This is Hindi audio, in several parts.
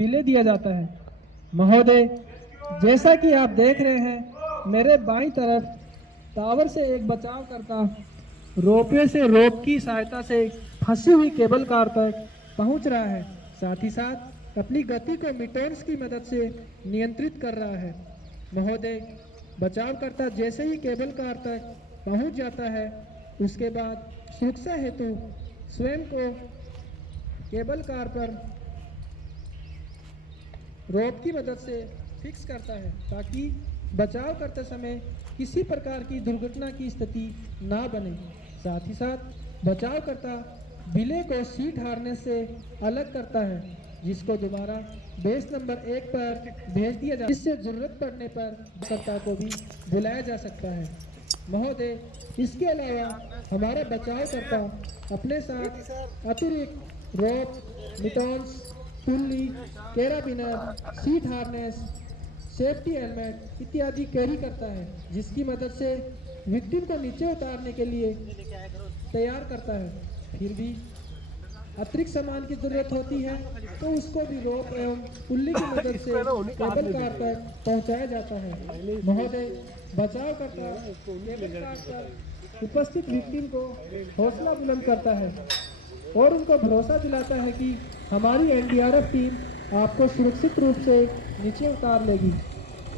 बिले दिया जाता है। महोदय, जैसा कि आप देख रहे हैं, मेरे बाईं तरफ टावर से एक बचावकर्ता रोपवे से रोप की सहायता से फंसी हुई केबल कार तक पहुंच रहा है। साथ ही साथ अपनी गति को मीटर्स की मदद से नियंत्रित कर रहा है। महोदय, बचावकर्ता जैसे ही केबल कार तक पहुंच जाता है, उसके बाद सुरक्षा हेतु स्वयं को केबल कार पर रोप की मदद से फिक्स करता है, ताकि बचाव करते समय किसी प्रकार की दुर्घटना की स्थिति ना बने। साथ ही साथ बचाव करता बिले को सीट हार्नेस से अलग करता है, जिसको दोबारा बेस नंबर 1 पर भेज दिया जाता है, जिससे जरूरत पड़ने पर कर्ता को भी बुलाया जा सकता है। महोदय, इसके अलावा हमारा बचाव करता अपने साथ अतिरिक्त rope, mittens, pulley, carabiner, seat harness, safety helmet इत्यादि कैरी करता है, जिसकी मदद से विक्टिम को नीचे उतारने के लिए तैयार करता है। फिर भी अतिरिक्त सामान की जरूरत होती है तो उसको भी रोप एवं पुल्ली की मदद से केबल कार तक पहुंचाया जाता है। महोदय, बचाव करता केबल कार पर उपस्थित विक्टिम को हौसला बुलंद करता है और उनको भरोसा दिलाता है कि हमारी एनडीआरएफ टीम आपको सुरक्षित रूप से नीचे उतार लेगी।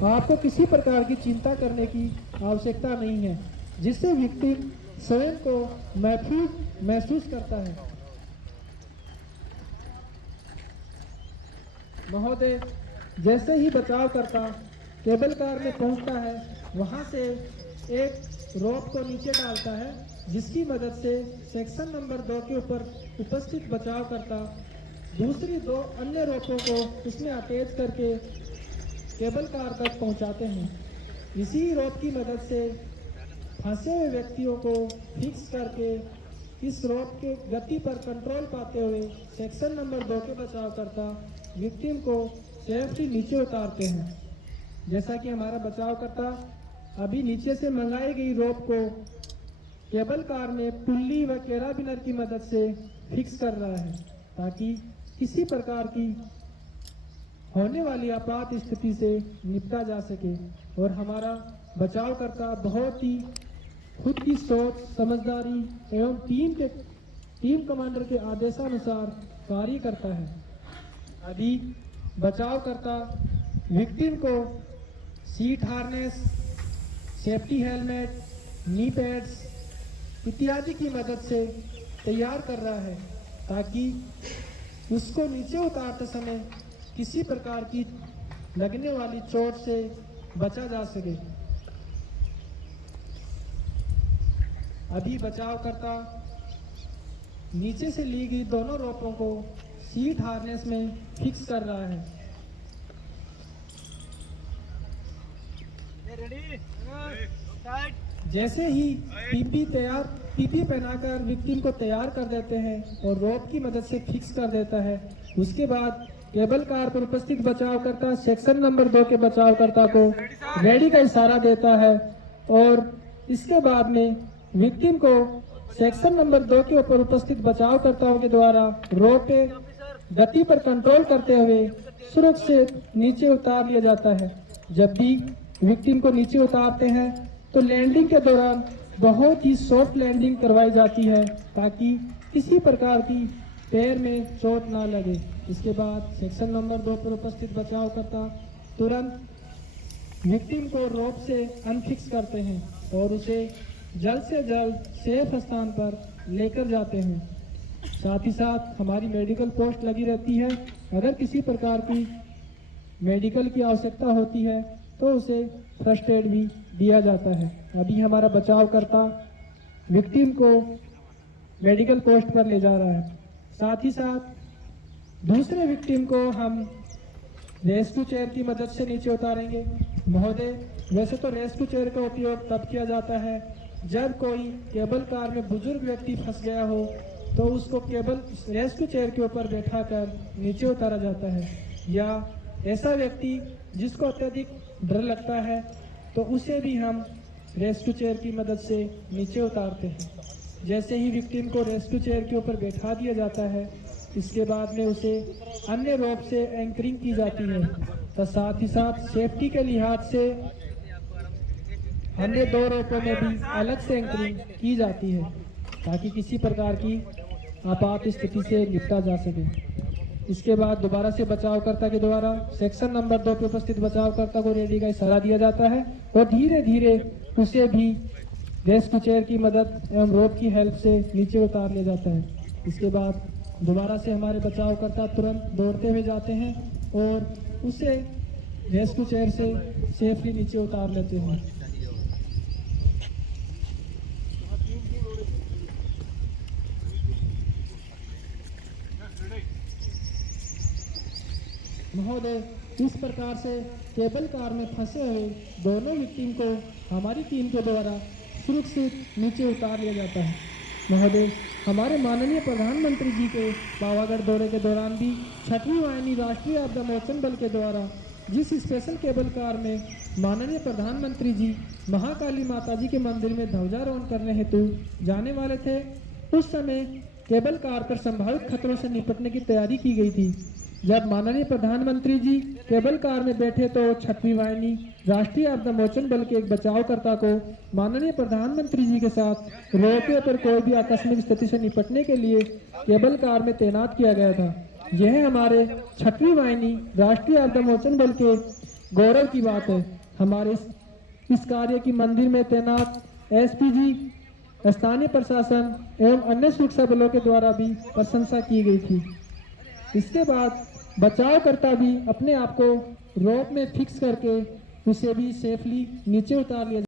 आपको किसी प्रकार की चिंता करने की आवश्यकता नहीं है, जिससे विक्टिम स्वयं को महसूस करता है। महोदय, जैसे ही बचाव करता केबल कार में पहुंचता है, वहां से एक रोप को नीचे डालता है, जिसकी मदद से सेक्शन नंबर 2 के ऊपर उपस्थित बचाव करता दूसरी 2 अन्य रोपों को उसमें अटैच करके केबल कार तक पहुंचाते हैं। इसी रोप की मदद से फंसे हुए व्यक्तियों को फिक्स करके इस रोप के गति पर कंट्रोल पाते हुए सेक्शन नंबर 2 के बचाव करता विक्टिम को सेफ्टी नीचे उतारते हैं। जैसा कि हमारा बचाव करता अभी नीचे से मंगाई गई रोप को केबल कार में पुल्ली व कैराबिनर की मदद से फिक्स कर रहा है, ताकि किसी प्रकार की होने वाली आपात स्थिति से निपटा जा सके। और हमारा बचाव करता बहुत ही खुद की सोच, समझदारी एवं टीम कमांडर के आदेशानुसार कार्य करता है। अभी बचाव करता विक्टिम को seat harness, safety helmet, knee pads इत्यादि की मदद से तैयार कर रहा है, ताकि उसको नीचे उतारते समय किसी प्रकार की लगने वाली चोट से बचा जा सके। अभी बचाव करता नीचे से ली गई दोनों रोपों को सीट हार्नेस में फिक्स कर रहा है। जैसे ही पीपी पहनाकर विक्टिम को तैयार कर देते हैं और रोप की मदद से फिक्स कर देता है, उसके बाद केबल कार पर उपस्थित बचावकर्ता सेक्शन नंबर 2 के बचावकर्ता को रेडी का इशारा देता है और इसके बाद में विक्टिम को सेक्शन नंबर 2 के ऊपर उपस्थित बचावकर्ताओं के द्वारा रोप पे गति पर कंट्रोल करते हुए सुरक्षित नीचे उतार लिया जाता है। जब भी विक्टिम को नीचे उतारते हैं तो लैंडिंग के दौरान बहुत ही सॉफ्ट लैंडिंग करवाई जाती है, ताकि किसी प्रकार की पैर में चोट ना लगे। इसके बाद सेक्शन नंबर 2 पर उपस्थित बचावकर्ता तुरंत विक्टिम को रोप से अनफिक्स करते हैं और उसे जल्द से जल्द सेफ स्थान पर लेकर जाते हैं। साथ ही साथ हमारी मेडिकल पोस्ट लगी रहती है। अगर किसी प्रकार की मेडिकल की आवश्यकता होती है तो उसे फर्स्ट एड भी दिया जाता है। अभी हमारा बचाव करता विक्टिम को मेडिकल पोस्ट पर ले जा रहा है। साथ ही साथ दूसरे विक्टिम को हम रेस्क्यू चेयर की मदद से नीचे उतारेंगे। महोदय, वैसे तो रेस्क्यू चेयर का उपयोग तब किया जाता है जब कोई केबल कार में बुजुर्ग व्यक्ति फंस गया हो, तो उसको केबल रेस्क्यू चेयर के ऊपर बैठाकर नीचे उतारा जाता है, या ऐसा व्यक्ति जिसको अत्यधिक डर लगता है तो उसे भी हम रेस्क्यू चेयर की मदद से नीचे उतारते हैं। जैसे ही विक्टिम को रेस्क्यू चेयर के ऊपर बैठा दिया जाता है इसके बाद में उसे अन्य रोप से एंकरिंग की जाती है। तो साथ ही साथ सेफ्टी के लिहाज से अन्य 2 रोपों में भी अलग से एंकरिंग की जाती है ताकि किसी प्रकार की आपात स्थिति से निपटा जा सके। इसके बाद दोबारा से बचावकर्ता के द्वारा सेक्शन नंबर 2 पे उपस्थित बचावकर्ता को रेडी का इशारा दिया जाता है और धीरे धीरे उसे भी रेस्क्यू चेयर की मदद एवं रोप की हेल्प से नीचे उतार लिया जाता है। इसके बाद दोबारा से हमारे बचावकर्ता तुरंत दौड़ते हुए जाते हैं और उसे रेस्क्यू चेयर से सेफली नीचे उतार लेते हैं। महोदय, इस प्रकार से केबल कार में फंसे हुए दोनों विक्टिम को हमारी टीम के द्वारा सुरक्षित नीचे उतार लिया जाता है। महोदय, हमारे माननीय प्रधानमंत्री जी के पावागढ़ दौरे के दौरान भी 6वीं वाहिनी राष्ट्रीय आपदा मोचन बल के द्वारा जिस स्पेशल केबल कार में माननीय प्रधानमंत्री जी महाकाली माता जी के मंदिर में ध्वजारोहण करने हेतु जाने वाले थे, उस समय केबल कार पर संभावित खतरों से निपटने की तैयारी की गई थी। जब माननीय प्रधानमंत्री जी केबल कार में बैठे तो 6वीं वाहिनी राष्ट्रीय आपदा मोचन बल के एक बचावकर्ता को माननीय प्रधानमंत्री जी के साथ रोपवे पर कोई भी आकस्मिक स्थिति से निपटने के लिए केबल कार में तैनात किया गया था। यह हमारे 6वीं वाहिनी राष्ट्रीय आपदा मोचन बल के गौरव की बात है। हमारे इस कार्य की मंदिर में तैनात एसपीजी, स्थानीय प्रशासन एवं अन्य सुरक्षा बलों के द्वारा भी प्रशंसा की गई थी। इसके बाद बचावकर्ता भी अपने आप को रोप में फिक्स करके उसे भी सेफली नीचे उतार लिया